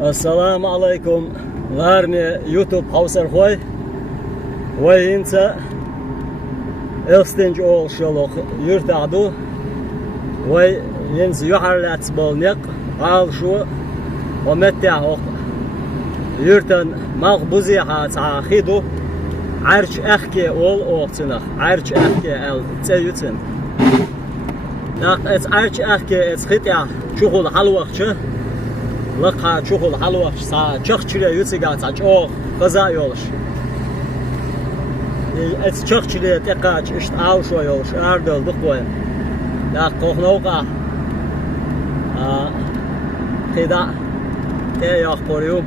Assalamu alaikum. Larni YouTube hausar hoy. Hoy insa elstinj ol shalok yurtadu. Hoy yens yuharlat bolniq al shu ومتع يرتن مغبوزيها تعاخدو عرش أحكي أول أوتنخ عرش أحكي ال تيوتن ناق عرش أحكي خطيا شغل حلوخش لقها شغل حلوخش سا تشخشري يوتيغا تاچوخ قزا يولش تشخشري تقاچ اشت آو شو يولش اردل دقوين ناق قوخنوقا خدا تياخ بوريو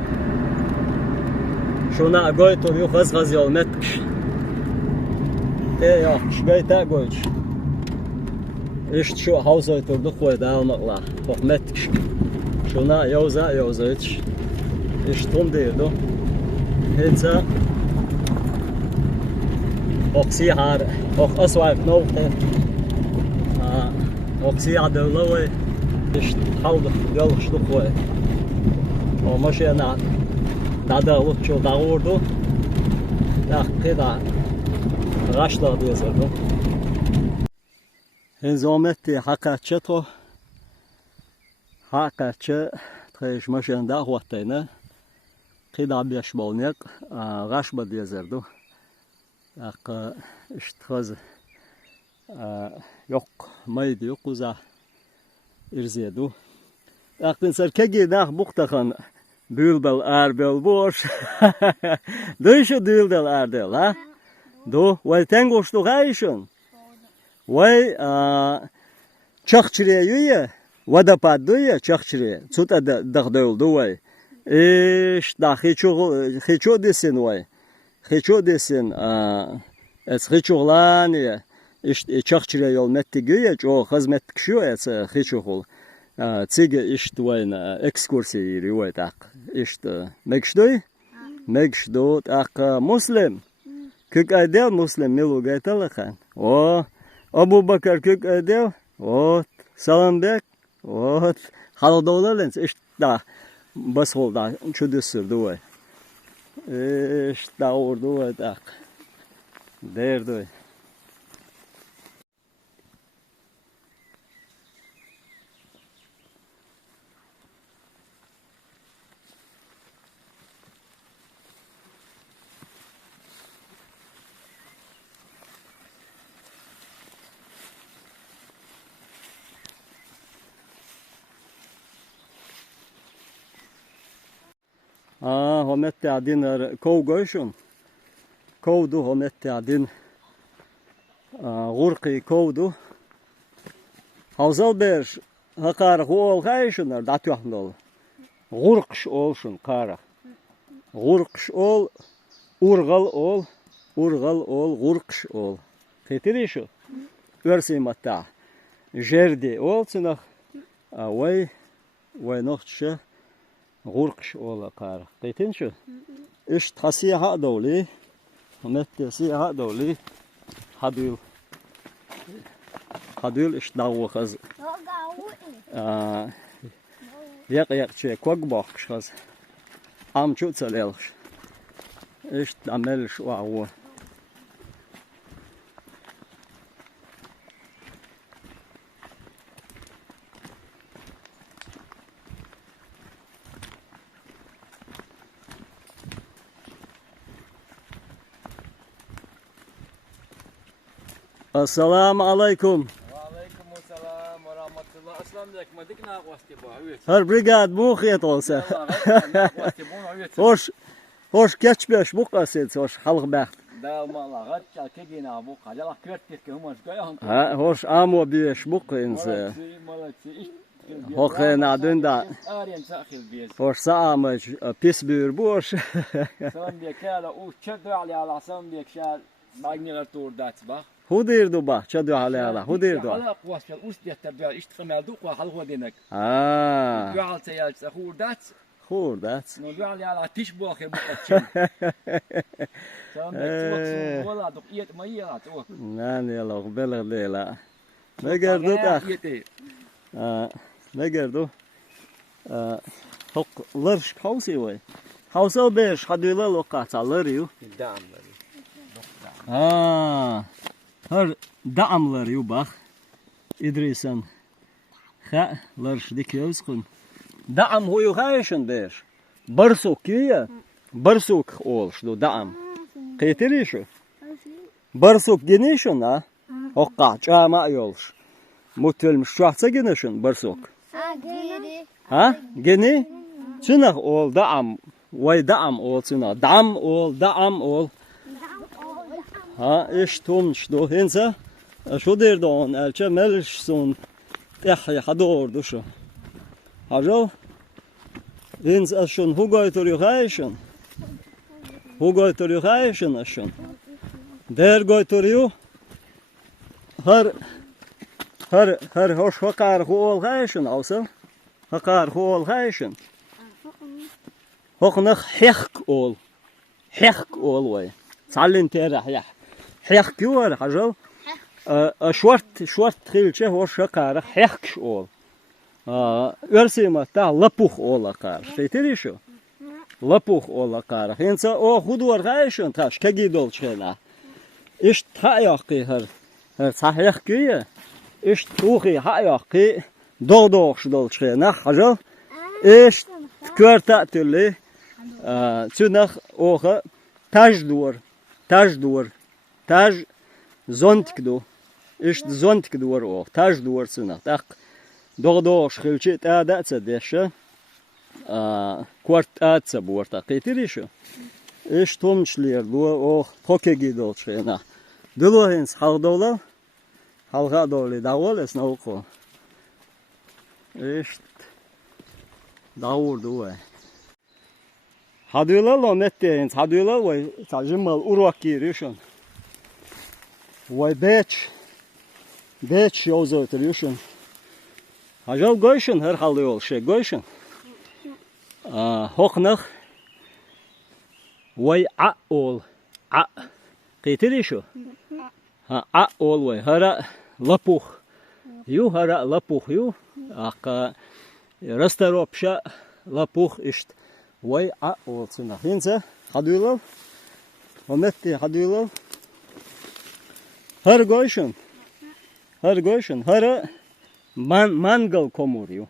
شونا قويتو يو خزغز يول متكش تياخ شقيتا قويتش اشت شو حوزويتو دقوي دال مقلا فوق متكش شونا يوزايتش اشتون ديردو هيتسا فوق سيحار فوق اسواق نوقت فوق سيحار دولوي اشت حوض يولش دقوي ومشينا دادالو شو داوردو كده غاشلا ديزردو هنزومتي حقاتشتو حقاتش تخيش مشينا دا وقتنا كده بيش بولنيق غاشبا ديزردو اشتخز yok maydı yok uza irziyedu akın serkegi dah buktakan Dülbel erbel boş. Duşu dülbel erdel ha. Do, vay tengoştu kayışın. Vay çakçırıya yüye. Vadapad duye çakçırıya. Tuta dağdoldu vay. İş da hiço desin vay. Hiço desin. Es hiçoğlan ya. İşte çakçırıya yol metti güye. O hizmet kişiyo es hiçoğul. Цыги ишт война экскурсии ривой так ишт мекшдой мекшдо так муслим кök айдел муслим милу гайталахан о Абу Бакар кök айдел вот Саламбек вот халдолалens ишт да басолда чудесир дуй ишт да орду так дердой Hometti adin kov goyşun. Kovdu hometti adin gurqi kovdu. Havzal ber hakar huol gayşunlar datyoxndol. Gurqş olşun qara. Gurqş ol urgal ol gurqş ol. Ketiri şu. Örsimatta. Жерди olsunaq. Vay noxtşı. غرقش ولا قارق قيتين شو إيش تحسيها دولي ومتسيها دولي حدول إيش دعوة خز يق شيء كوك باخش خز عم شو تسألش إيش تعمل شو عوه Assalamu alaikum. Wa alaikum assalam wa rahmatullah. Aslan dek madik na wasti bu. Her brigad bu xiyat olsa. Hoş geçmiş bu kaset hoş halk baxt. Da malagat çalkegina bu qalaq kvertik humas gayan. Ha hoş amo biş bu inse. Hoqena dunda. Aryan sakhil biz. Hoş saama pis bir boş. Son bir kala o çadu ala son bir şal magniler turdat ba. Hudir du bah, çadu ala, hudir du. Ala qwasal usdiyat tabi'a ishtiqmal du wa halwa dinak. Ah. Dual tayal sakhurdat. Khurdat. No dual ala tish bu akhir buqatchin. Son bir wala du iyat mayat o. Nan yalla qbeler lela. Ne gerdu ta? Ne gerdu? Hok lırş kausi vay. Hausa beş hadıyla lokata lırıyor. Damları. Ha. Her damlar yu bak. İdrisan. Ha lırş dikiyoruz kun. Dam huyu hayşın beş. Barsuk ya. Barsuk ol şu dam. Kıytırı şu. Barsuk genişin ha. Hokka çama yolş. Mutlum şahsa genişin barsuk. Ha? Geni? Çınaq ol dam. Vay dam ol çınaq. Dam ol, dam ol. Ha, iş tomş do hensa. Şu derdi on elçe melş son. Hadi ordu şu. Hacı. Hens şun hugaytır hayşın. Hugaytır hayşın şun. Der gaytır her hoş hakar ol hayşın alsa. Hakar ol hayşın. Hoknaq hek ol. Hek ol vay. Sallin terah ya. Hek yuvar hacı. Şort trilçe hoş hakar hek ol. Örsima lapuh ol hakar. Şeyteri şu. Lapuh ol hakar. Hensa o hudur hayşın taş kegi dolçena. İş tayaqi her sahih güye. İş tuği hayaqi doğdoğuş dolçena hacı. İş körta türlü. Çınaq oha taj dur. Taj zontik do. İş zontik dur o. Taj dur çınaq. Tak doğdoğuş xilçi ta datsa deşe. Kvart atsa bu orta qitiri şu. İş tomçliyer bu o tokegi dolçena. Dilohens haldola. Halga dolu davul esna oku. İş davur duva. Hadıyla lo metteyens hadıyla vay tajmal urvak girişon. Vay beç yozotrushun. Hajal goyshun her halde ol şey goyshun. Hoknaq vay a ol a qitiri şu. Ha a ol vay hara lapuh. Yu hara lapuh yu. Aqa rastaropşa lapuh ist. Vay a olsun. Hinse hadıyla. Ometti hadıyla. Her goyshun. Hara mangal komur yu.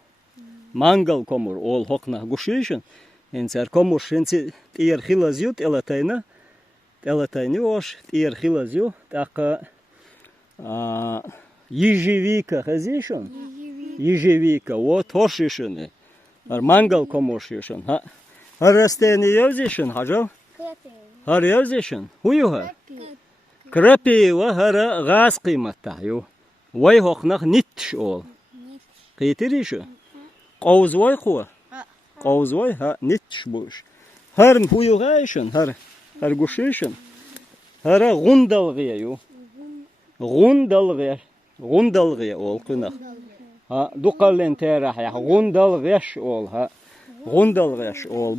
Mangal komur ol hokna guşişin. Hinser komur hinsi tiyer hilaz yu telatayni oş tiyer hilaz yu. Taqa yijevika hazişin. Yijevika o toşişin. Har mangal komur şişin. Ha har rasteni yazişin hacı. Har yazişin. Huyu ha. Krapi ve hara gaz kıymatta yu. Vay hoknaq nitş ol. Qitiri şu. Qavuz vay quwa. Qavuz vay ha nitş buş. Har huyu gayşin har guşişin. Hara gundalgıya yu. Gundalgıya ol qınaq. Ha duqallen terah ya gundalgıyaş ol ha. Gundalgıyaş ol.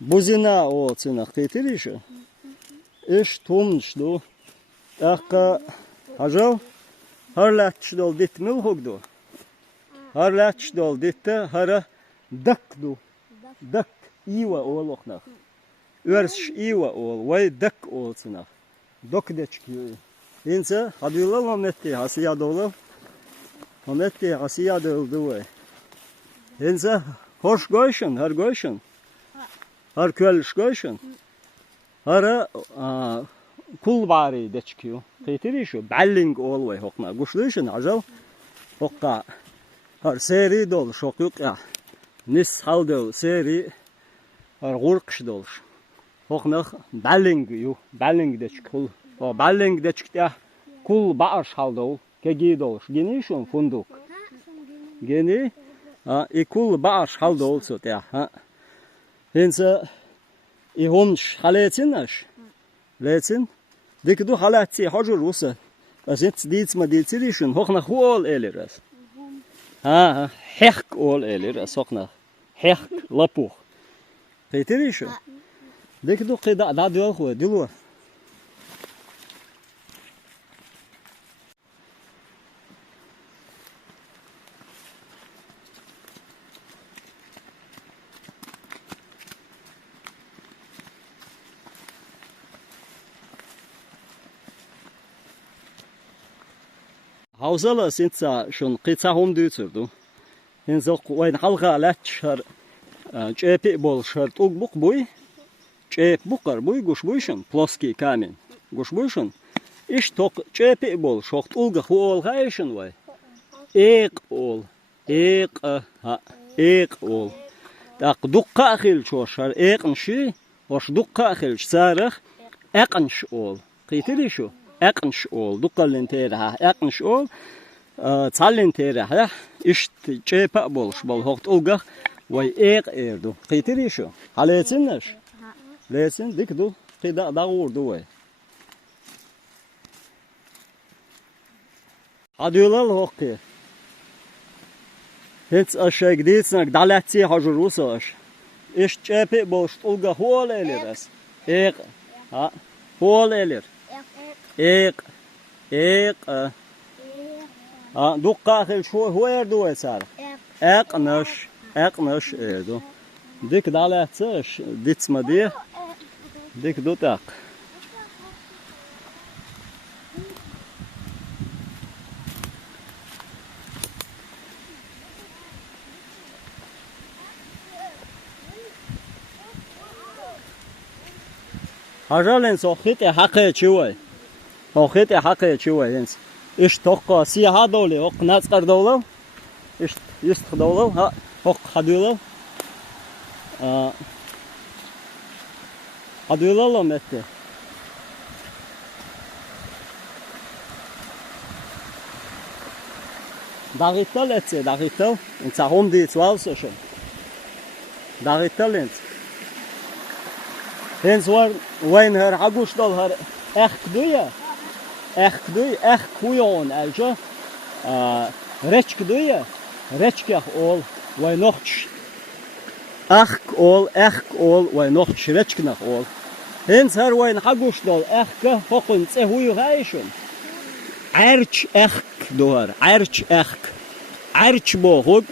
Buzina ol çınaq qitiri şu. İş tomçlu. Taqa hajal harlatç dol ditmil hogdu. Harlatç dol ditte hara dakdu. Dak iwa ol oqnaq. Örs iwa ol vay dak ol çınaq. Dok deçkiyor. İnse hadıyla lametti hasiya dolu. Lametti hasiya doldu vay. İnse hoş goyşun har goyşun. Har kölş goyşun. Hara kul bari deçkiyor. Qitiri şu balling ol vay hokna. Guşluşun ajal. Hokka. Har seri dol şokyuk ya. Nis halde seri har gurqş dol. Hokna balling yu. Balling deçkul. O balling deçkta kul baş halde ol. Kegi dol. Geni şun funduk. Geni kul baş halde olsa ya. Ha. Hense homş haletinaş. Leçin. Dikdu halatsi hacur rusa. Asit ditsma ditsilişun hokna hol eliras. Ha hek ol eliras hokna. Hek lapuh. Qitiri Dikdu qida da diyor xo dilu. Hausala sind schon qitsahum dütsurdu. Hinzo wayn halqa latchar чепи бол шарт угбук буй чеп букар буй гуш буйшин плоский камень гуш буйшин иш ток чепи бол шохт улга хол гайшин вай эк ол так дукка хил чошар экнши ош дукка хил сарах экнш ол qitili shu экнш ол дуккален тера экнш ол цален тера иш чепа бол шбол хохт улга وای ایق ایردو قیتری شو حالیتین نش لیتین دیک دو قیدا داغور دو وای هدیولال هوکی هیچ اشیاء گدیت نک دالتی هاجروساش ایش چپی باش اولگا هول ایلیرس ایق ها هول ایلیر ایق ها دقیق خیل شو هویر دو وای سر ایق نش Eknaş erdo. Dik dalatsaş ditsma diye. Dik dutak. Hajalen sohite haqqe çuway. Sohite haqqe çuway ens. İş toqqa siha dole oq nazqar dole. İş ist dole ha oq hadiyolo. Hadiyolo mette. Dagital etse dagital. Und zahom die 12 so schon. Dagital ents. Hens war wain her agustal her echt duya. Echt duy, echt kuyon aljo. Reçk duya. Reçkach ol, way noch ach ol, way noch reçknach ol. Hens her wain agustal echt hoqun tse huyu gaishun. Arch echt doar, arch echt. Arch bohug,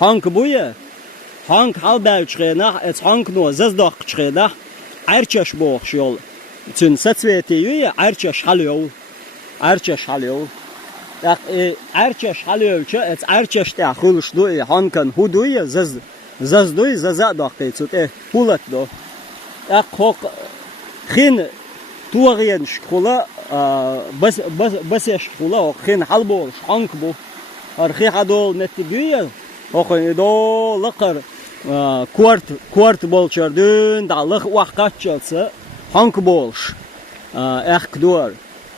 hank buya. Hank halbelch genach, et hank no zazdach genach. Archash boh shol. Tün satsveti yuya archash halyo. Archash halyo. Yak archash halyo cha et archash ta khulush do hankan huduya zazdoy zaza daqte tsut hulat do. Yak hok khin tuagyen shkola bas shkola khin halbol hank bu. Arxi hadol netbiya. Hok do laqar Kwart bolchardun dalig waqatchatsa hank bolsh echt door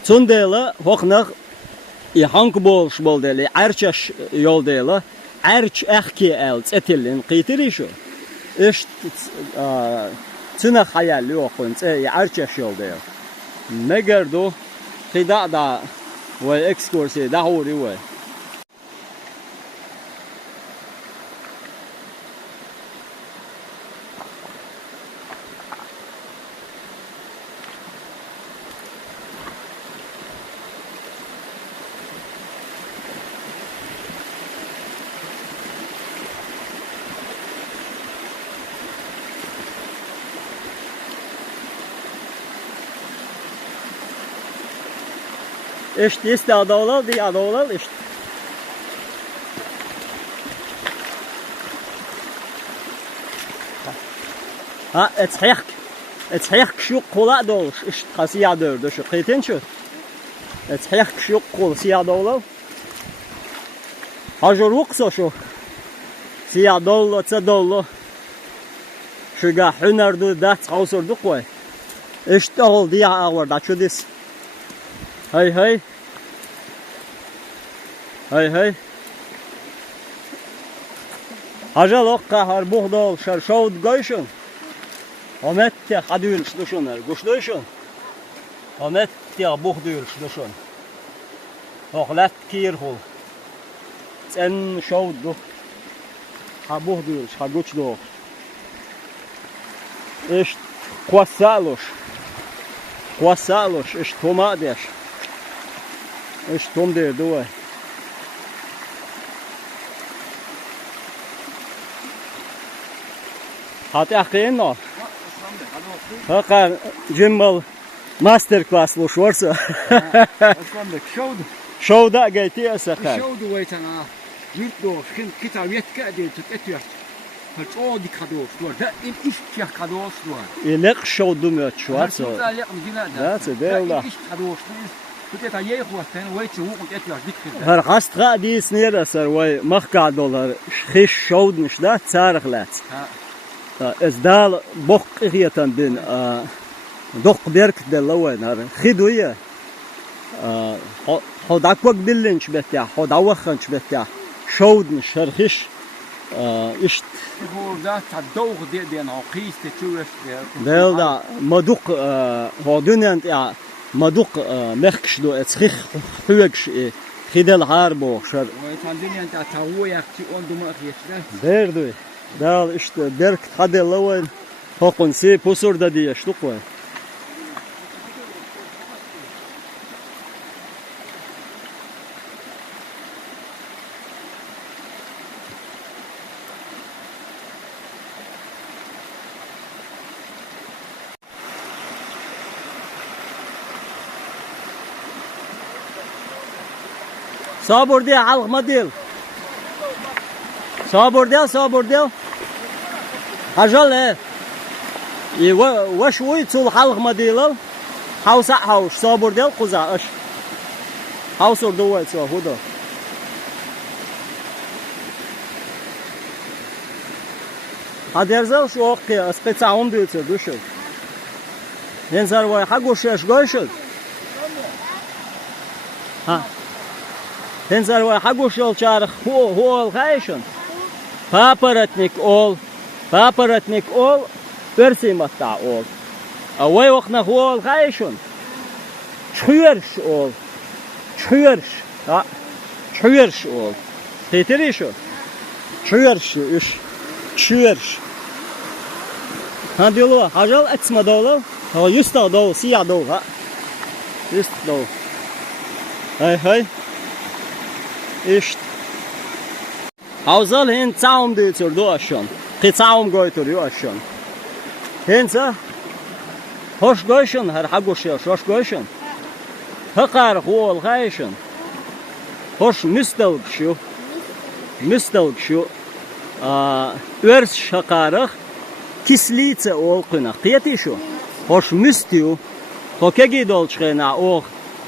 zundele hognag I hank bolsh boldele archash yoldele arch echtki els etilin qitirisho ist tsina khayal yoqun tse archash yoldele megerdo qida da ve ekskursi da hori ve İşte ist adolal die adolal ist. Ha etsayk şu qola dolş ist qasiya dörde şu qitin şu. Etsayk şu qol siya dolal. Hajur uqsa şu. Siya dollo tsa dollo. Şuga hünerdu da tsausurdu qoy. İşte ol diye ağır da şu dis. Hey. Hajal oqqa har buhdol shar shod goyshun. Omette hadul shdushun gushdoyshun. Omette buhdul shdushun. Oqlat kirhul. Sen shod do. Ha buhdul shaguchdo. Ist quasalosh. Quasalosh ist tomadesh. Ist tom der do. Hat aqin no. Haqa jimbal master class lo shorsa. Aslandık şovdu. Şovda gayti ya sakar. Show the way tana. Yurtdo kita yetka de tutetiyor. O dikkados var. Da in iş kados var. İlek şovdum ya şu var so. That's it, there la. İş kados. Tuteta yey kuasten way çu tutetiyor dikkat. Her hasta dis nere sar vay mahka dolar. Hiç şovdmuş da çarıklat. Ha. Ez dal bok iyatan din. Dok berk de lawen har. Khiduya. Hodakvak dillinç betya. Hodawakhanç betya. Şovdmuş her hiç. İşte Burada tadog de naqis te çuş. Belda maduk hodunent ya maduk mekşdo etskh huyekş khidel harbo şer Way tandinen ta tawoyak ti on duma khiyetler. derdu dal işte berk hadel lawen hokun si pusurda diye ştuk var. Sabır diye halkma değil. Sabır değil. Hajal he. Vaş uytul halkma değil. Hausa haus sabır değil kuza aş. Haus orada var so huda. Haderzal şu okey spetsam diyor düşün. Henzar var hagoşaş goşul. Ha. Henzar var hagoşol çarık hol kayşın. Paparatnik ol. Persimatta ol. Avay vakna hol kayşın. Çuyerş ol. Ha. Çuyerş ol. Teteri şu. Çuyerş. Ha diyorlar hajal etsma dolu. Ha yusta dolu siyah dolu ha. Yust dolu. Hay. İşte. Havzal hen zaum diyor du aşon. Zaum götürüyor aşon. Hensa hoş göşün her hagoş ya hoş göşün. Hakar hol gayşın. Hoş müstalk şu. Örs şakarık kislice ol qına. Qiyati şu. Hoş müstü. Hokegi dolçğına o.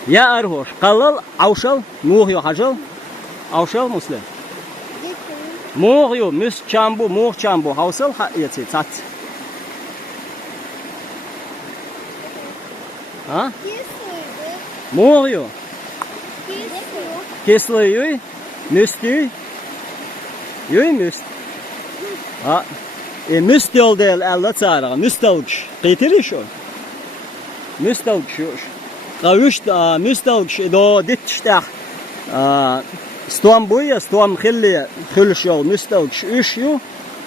Ya arhoş qalal avşal muhyo hajal. Avşal muslim. Muhyo muh chambu havsal yatsi tat. Ha? Muhyo. Kesli müstü. Müst. Ha. Müst yol değil Allah çağırır. Müstalk. Qitiri şu. Müstalk şu. Qavuşt müstalk do ditştah. Stom buya stom khilli khulsh yol müstalk ish yu.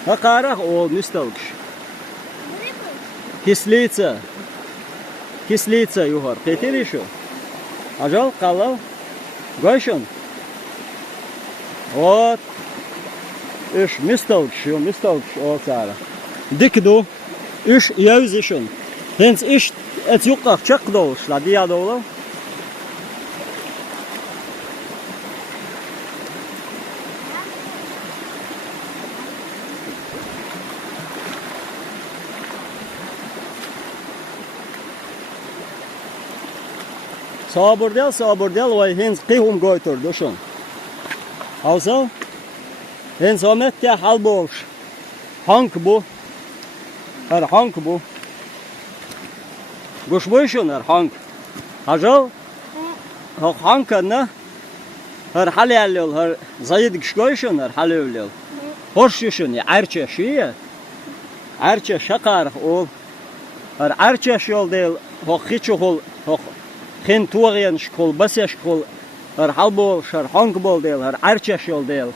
Haqaraq o müstalk. Kislitsa yuhar. Qitiri şu. Ajal qalal. Goşun. Ot. İş müstalk o çağırır. Dikdu. İş yavzişun. Hens iş et yuqaq çaqdoş la diya dolu. Sabır del vay hens qihum götürdü şun. Havsa hens ometke halboş. Hank bu. Her hank bu. Goşboşun her hank. Hajal. Hank ne? Her halal her zayid gşgoşun her halal. Hoş şun ya erçe şiye. Erçe şakar ol. Her erçe yol değil. Ho hiçol ho Hen tuğyan şkol basya şkol her halbo şer hank bol değil her erçe yol değil.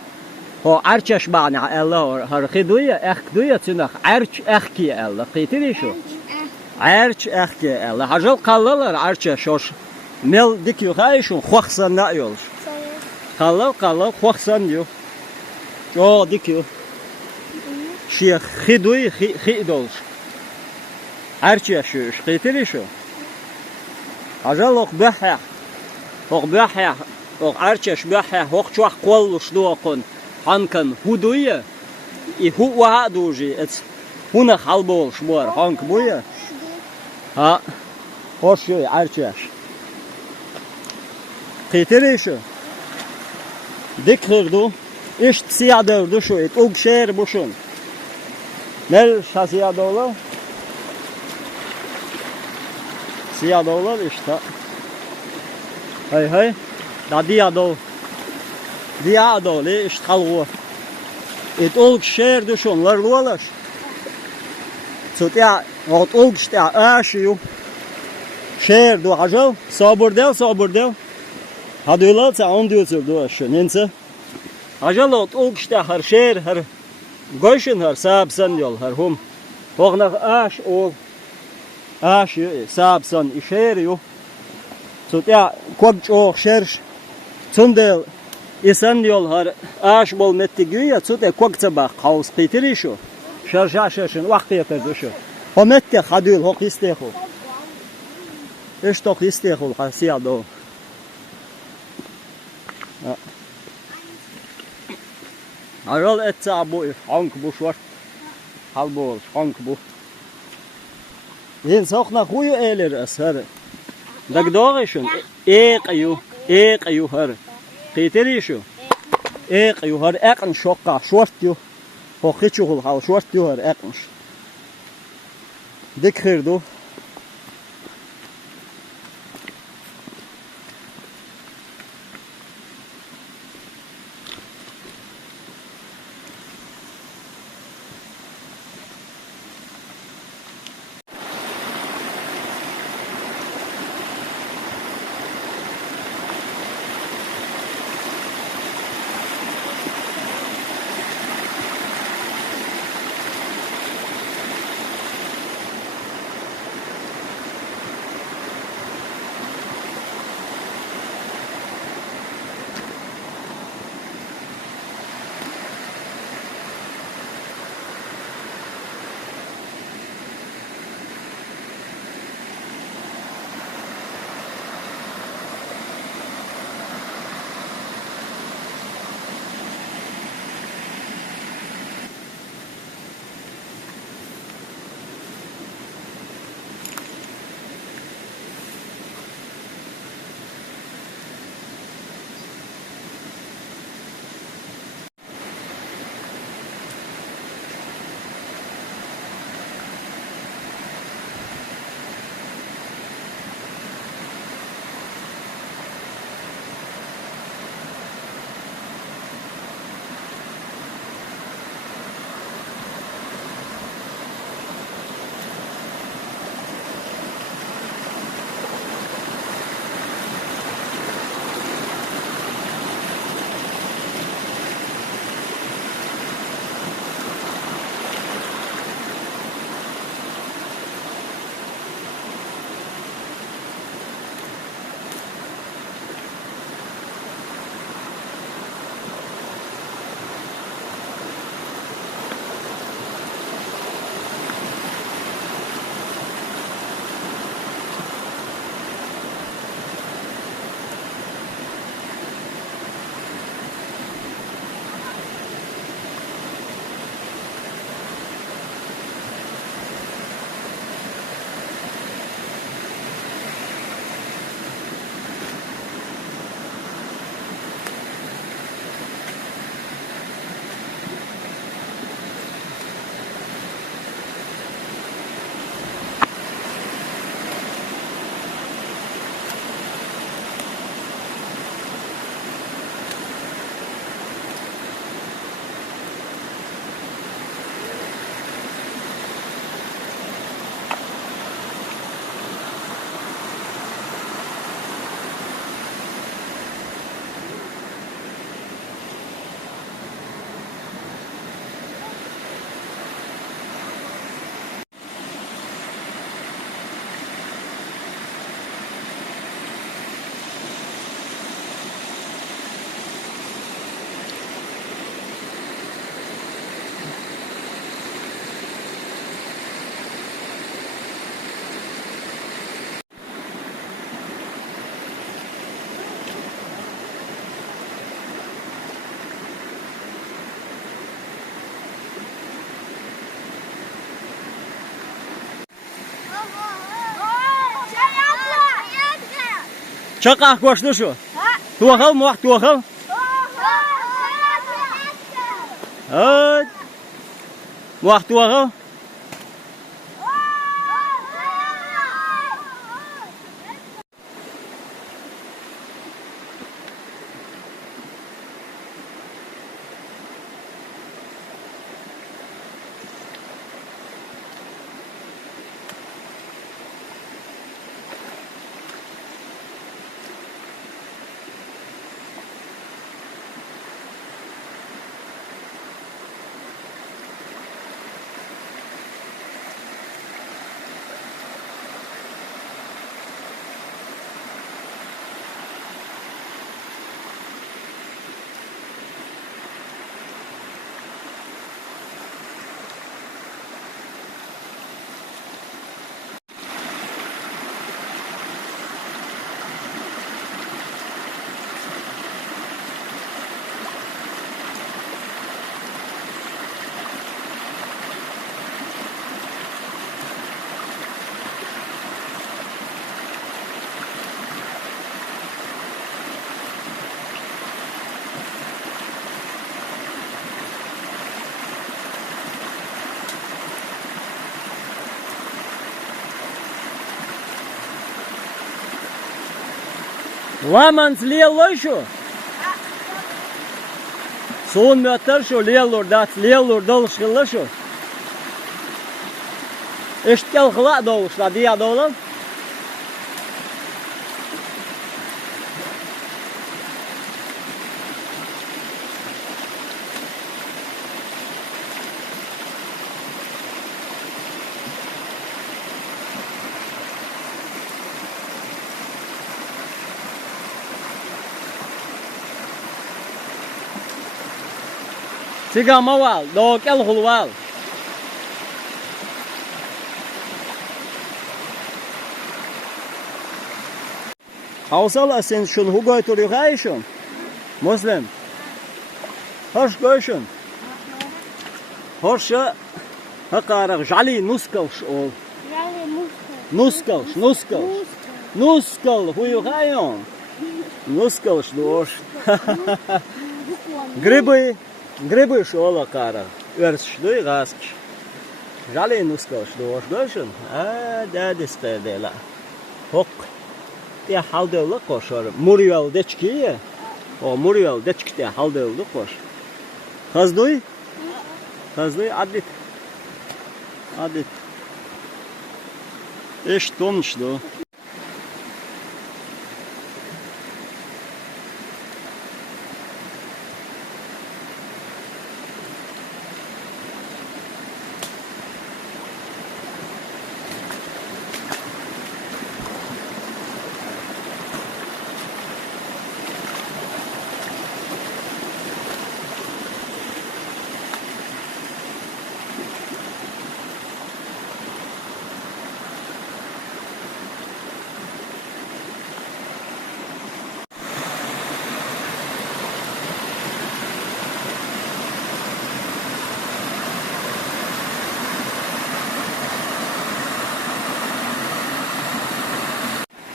Ho erçeş bana Allah her khiduya duya tınaq erç ehki Allah qitiri şu. Erç ehki Allah hajal qallalar erçe şoş mel dik yuhay şu xoxsan na yol. Qallal xoxsan yu. O dik yu. Şi khiduy khidol. Erçe şu qitiri şu. Hajal oqbah o arçeş baha hoqçaq qolluş doqon hankan huduya i hu wa duji et huna halbol shmor hank buya ha hoş yo arçeş qitirish dikirdu ish siyadurdu shu et og sher bushun nel shasiyadolu siyadolu işte hay da diado le ishtalgu et og sher dushunlar lualash Sotia ot og sta ashiu sher du hajo saburdel Hadıyla ta on diyorsun dolaşın. Neyse. Ajalot olguşta her şehir her goşun her sabsan yol her hum. Hoğnak aş ol. Aş sabsan işer yo. Tut ya kobç o şer. Tundel isen yol her aş bol metti güya tut ya kokça bak kaos pitiri şu. Şarjashın vakti yeterdi şu. O metti hadıyl hok isteho. Eştok isteho kasiyado. Aral etta bu hank bu şort halbol hank bu yen soxna xuyu eler asar dagdogishun eqayu har qiterishu eqayu har aqn shoqqa short yu hoqichuhul hal short yu har aqn dikhirdu Çakak koştu şu. Tuğal mu? Tuğal. Evet. Muah tuğal. Ламан лело şu. Son meter şu lelor dat lelor dalışkılla şu. Eştel kıla doğuşla diye doğulan. Sigama val, dokel hulval. Hausala sen şun hugoy turu şun. Muslim. Hoş görüşün. Hoş hakarak jali nuskalş ol. Nuskalş. Nuskal huyu hayon. Nuskalş doğuş. Грибы шола кара, вершдой гаскш. Жали нускаш дош гошен. Да дистедела. Хок. Те халдевла кошар. Муриал дечки. О муриал дечки те халдевла кош. Хаздой? Хаздой адит. Адит. Эш томшдо.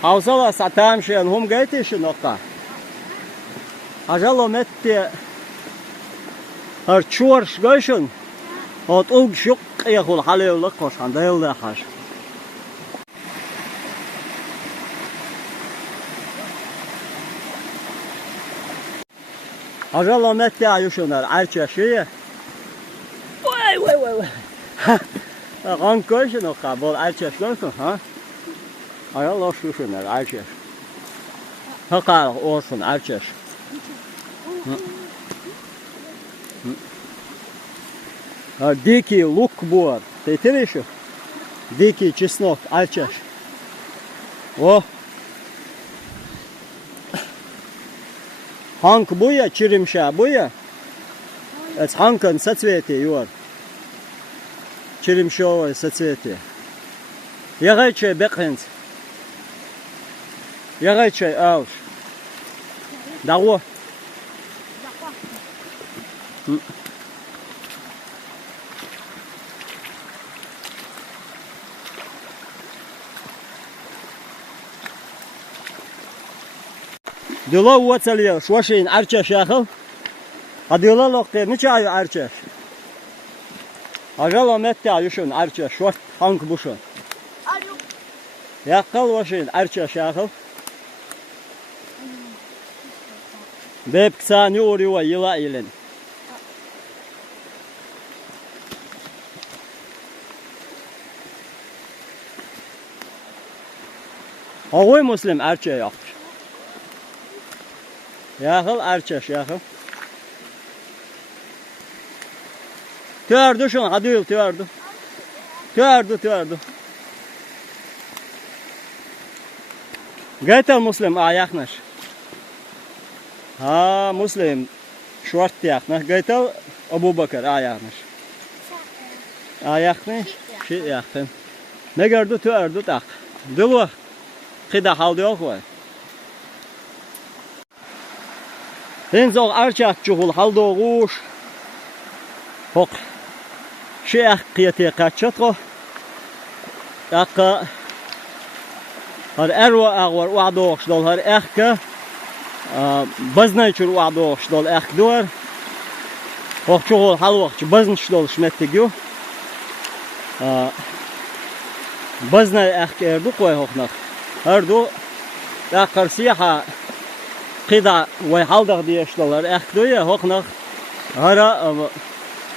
Hausala satam şen hum gayti şu nokta. Ajalo mette har çorş göşün. Ot og şuk yahul halevla koşan dayılda haş. Ajalo mette ayuşunlar erçeşi. Vay. Ran göşün nokta bol erçeş göşün ha. Ayol şuşunlar erçeş. Hakar olsun erçeş. Дикий лук бор. Ты еще? Дикий чеснок, альчаш. О! Ханк буя, чиримша буя. Это ханкан соцветие, юар. Чиримшовое соцветие. Ягайчай бекхенц. Ягайчай ауш. Даго. Dula uvatsaliya şwaşin arçaş yaxıl. Adiola loqte neçe ay arçaş. Ajalo mette ayuşun arçaş şwat hank buşun. Alo. Yaxıl vaşin arçaş yaxıl. Bep ksani oriwa yıla ilen. Ağoy muslim arça yaxış. Yaxıl arçaş yaxıl. Tüyardı şun, hadi yıl tüyardı. Tüyardı. Gaytal muslim ayaknaş. Ha muslim şuart yaknaş. Gaytal Abu Bakar ayaknaş. Ayaknaş. Şey yakın. Ne gördü tüyardı tak. Dıvı. Kıda halde yok var. Henzog arçak çuhul halde oğuş. Hok. Şeyh qiyati qaçatqo. Yaqa har erwa agwar wa'doq dol har ehka. Baznay chur wa'doq dol ehk dor. Hok chugul halwaq bazn dol shmettigu. Baznay ehk erdu qoy hoknaq. Hardu yaqar siha qida way haldaq diyesh dolar ehk doya hoknaq. Hara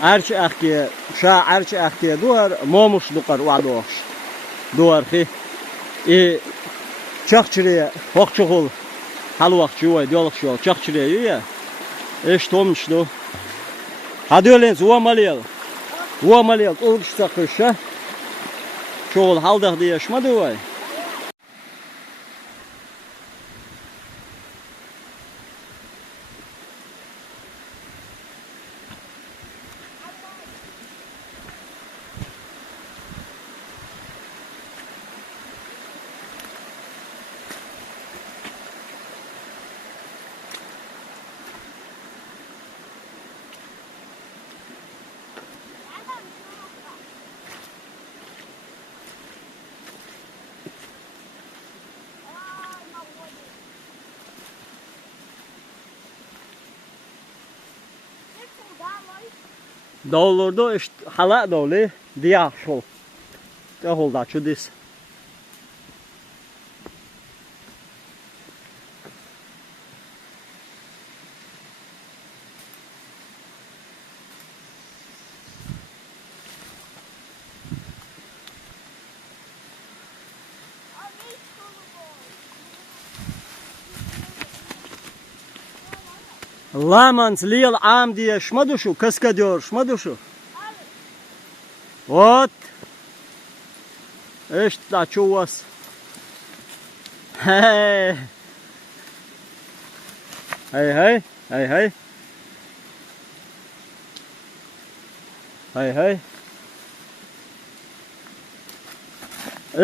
arch ahkiye şa arch ahkiye duar momuş duqar wa'doq duar xi çaqçırıya hoqçuğul halwaq çuway diolq şol çaqçırıya ya eş tomşdu hadi ölen zuwamaliyal oluşsa qışa çoğul haldaq diye yaşmadı vay. Dağlarda işte hala dağlı diye şol. Dağılda çudis. Ламан слил ам diye şmaduşu kıska diyor şmaduşu. Вот. İşte çuvas. Hey. Hey.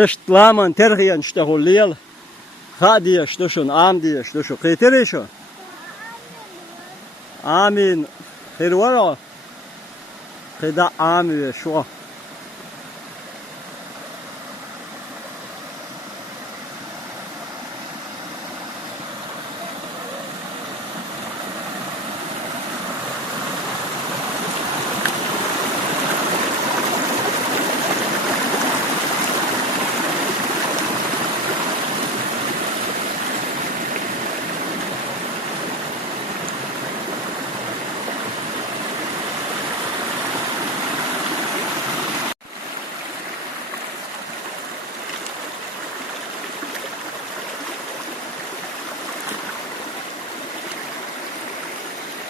İşte ламан terhiyen işte hulliyal. Ha diye işte şun am diye işte şu kıytırı şu. Amin. Hirvara. Kıda amin şu.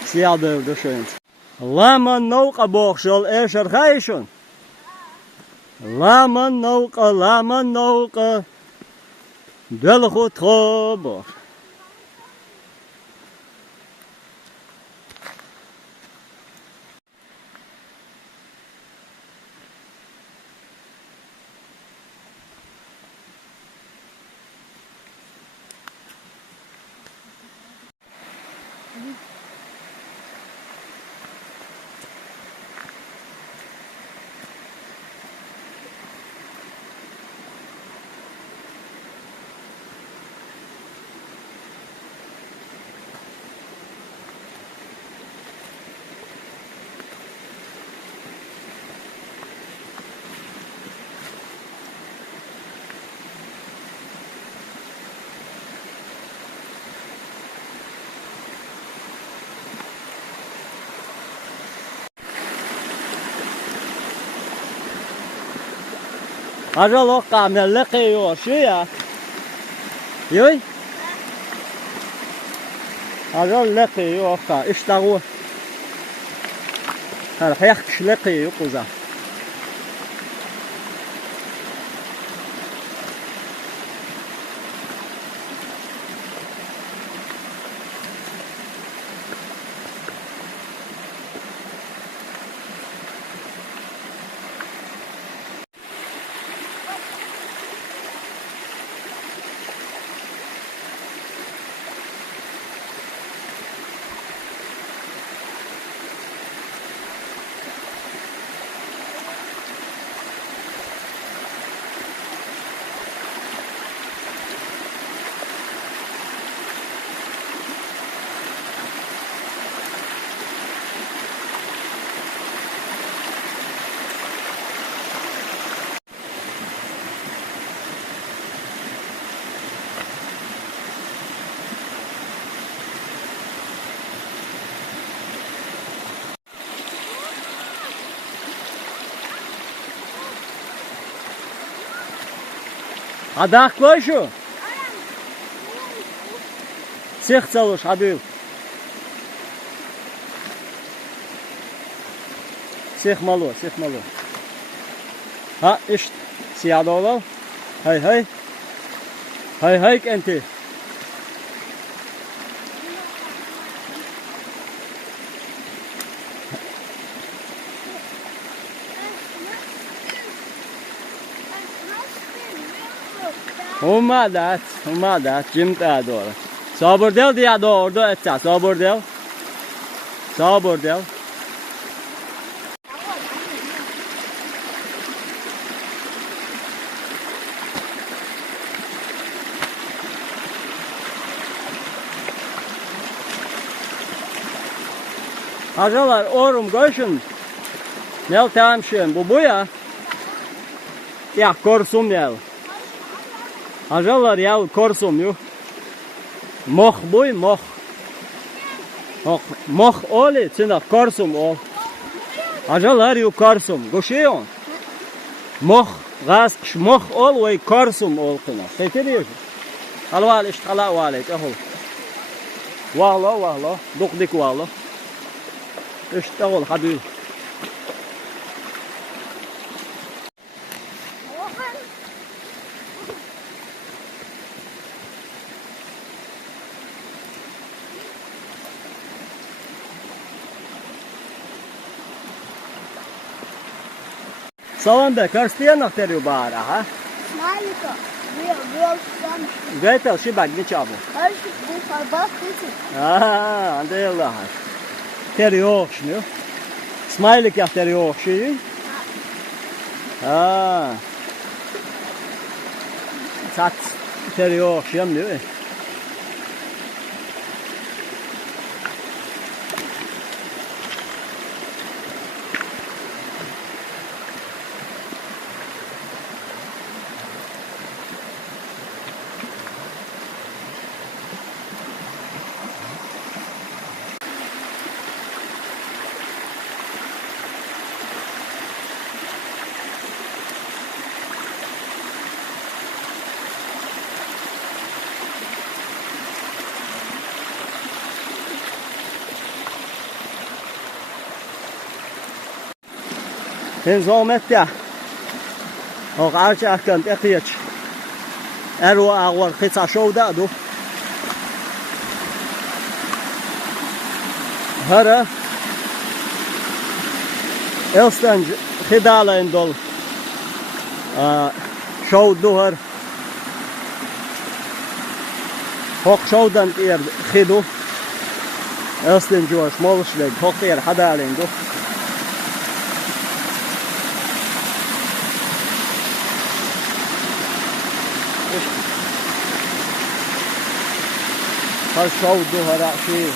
Siyah dövdü şöyle. Laman nauqa boğşol eşer kayşun. Laman nauqa. Dölxu txobor. Ajal o kamelle kıyıyor şu ya. Yoy. Ajal le kıyıyor ka. İşte o. Her hayak kişi kıyıyor kuza. Adak koy şu. Sık çalış hadi. Sık malı. Ha işte. Siyah oğlan. Hay. Hay kenti. Umadat. Jimt adora. Sabordel diye doğru etse. Sabordel. Acalar orum koşun. Nel tamşın bu ya. Ya korsum yel. Acalar yel korsum yok. Moh buy moh. Moh oli çında korsum ol. Acalar yok korsum. Goşuyon. Moh gaz moh ol ve korsum ol kına. Seteriyor. Halval iştala valet ahol. Vahlo. Dukdik vahlo. İşte ol hadi. Salam be, karşıya nakteriyor bari ha? Malika, real sun. Gayet şey bak ne çabuk. Her şey bu sabah için. Andayallah. Teriyor şimdi. Smailik ya teriyor şeyi. Sat teriyor şimdi. Sen zahmet ya. O arca akın ekiyeç. Erwa ağır kısa şovda du. Hara. Elstan khidala dol. Şov duhar. Hok şovdan yer khidu. Elstan joş molsleg hok yer hadalen du. Har şov duhara şey.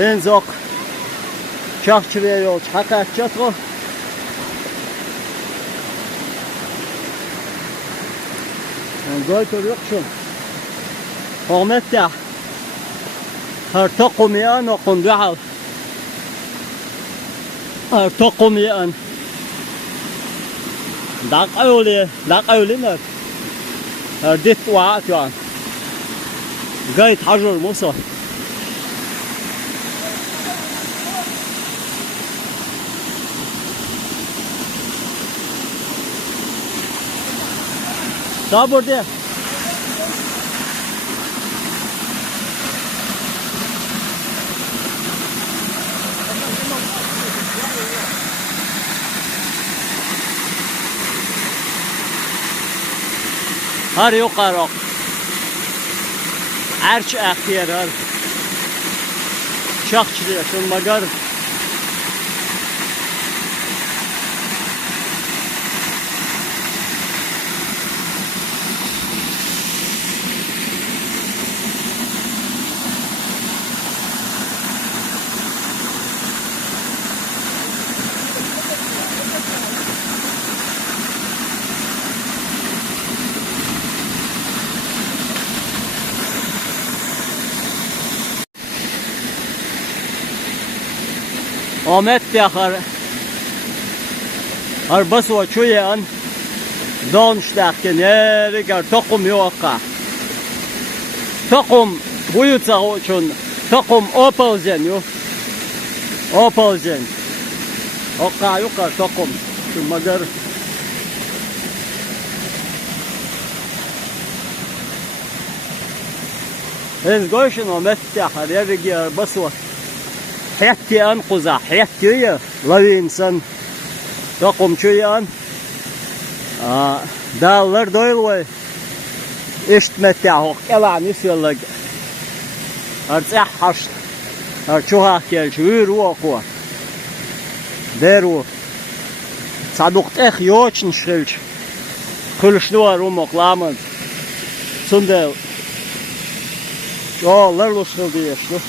انزاق چاخچریه یول حقیقت چطور انزای تو رقشون قامت ده هر تقومیان و قندعال هر تقومیان داق أولي نار هرديت وعات يعني قايد حجر موسى صابر ده هر يقرأ عرش أخير هر شخصي شون مجر آمد دیگر هر بس و چوی آن دانشته که نریگر تقم یوقع تقم بویوتسا چون تقم آپلزن یو آپلزن آقا یوقع تقم چون مگر هنگایشون آمد دیگر یریگر بس و حياتي أنقذ حياتي لوي إنسان تقوم شويان دالر دويل اشتمتعه كلا نسيلك أرتاح حشت أرتشوها كيل شوير وقوة ديرو صدقت إخ يوتش نشغلش كل شنو رومك لامن سندل لرلو شغل ديش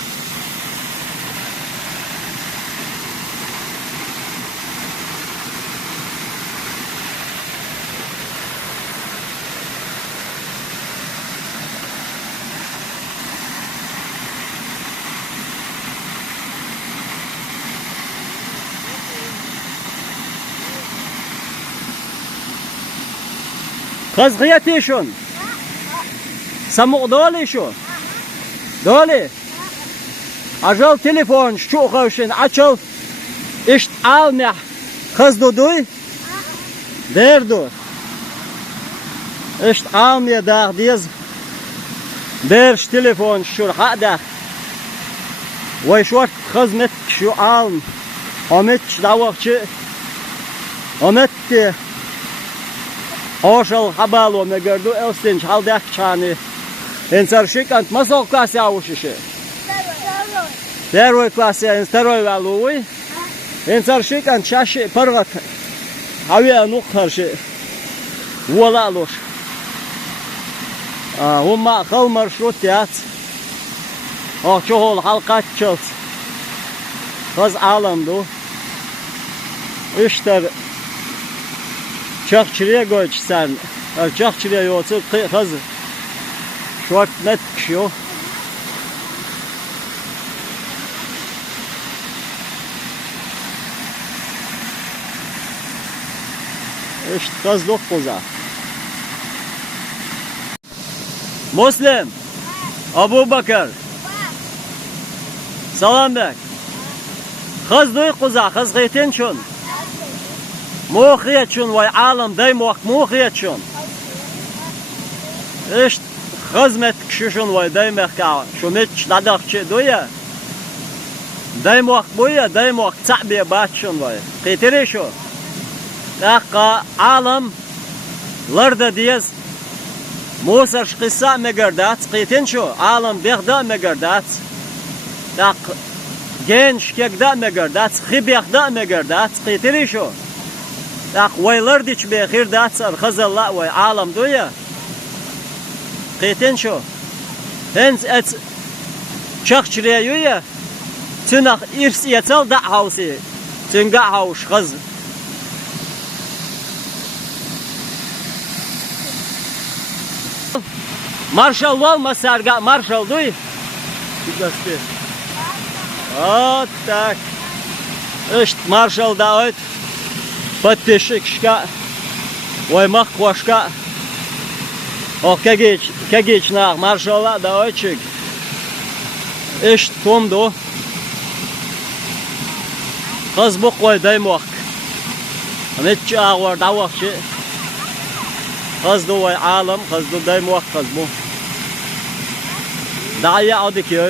خزغيتيشون سموق دوليشون دولي أجل تليفون شو خوشين أجل إشت عالمح خزدو دوي ديردو إشت عالمي داغ ديز ديرش تليفون شو رحق داغ ويشوات خزمت شو عالم أمتش داوغ شو أمت Oshal habalo me gardu elstinch haldak chani. Ensarshik ant masol klasi avushishi. Первой классе второй валуй. Ensarshik ant shashi pargat. Авиа нухарши. Волалуш. Хумма хал маршрут яц. Чохол халкат чылц. Хаз аламду. Иштар Çakçırıya koysan, çakçırıya yolsa kız şort net kişiyor. İşte kız dok koza. Muslim, Abu Bakır. Salam bek. Kız dok koza, kız giytin şun. موخيت شون واي عالم داي موخيت شون ايش خزمت كشون واي داي مخكا شو متش دادخ شي دويا داي موخ بويا داي موخ تعبي بات شون واي قيتري شو داقا عالم لرد ديز موسر قصة مقردات قيتين شو عالم بيخدا مقردات داق جنش كيكدا مقردات خبيخدا مقردات قيتري شو داق ويلر ديش بخير داتسر خزل لا وي عالم دويا قيتين شو هنز ات شخشريا يويا Tünaq irs yetel da hausi. Tünga hauş kız. Marshall olma serga Marshall duy. Gitti. От так. Ишт Marshall da öt. Batışıkşka. Oymak koşka. O kegeç nach Marshall'a da ötçük. İşt tomdu. Kız bu koy daymak. Netçi ağır davakçı. Kız da oy alım, kız da daymak kız bu. Daya adı ki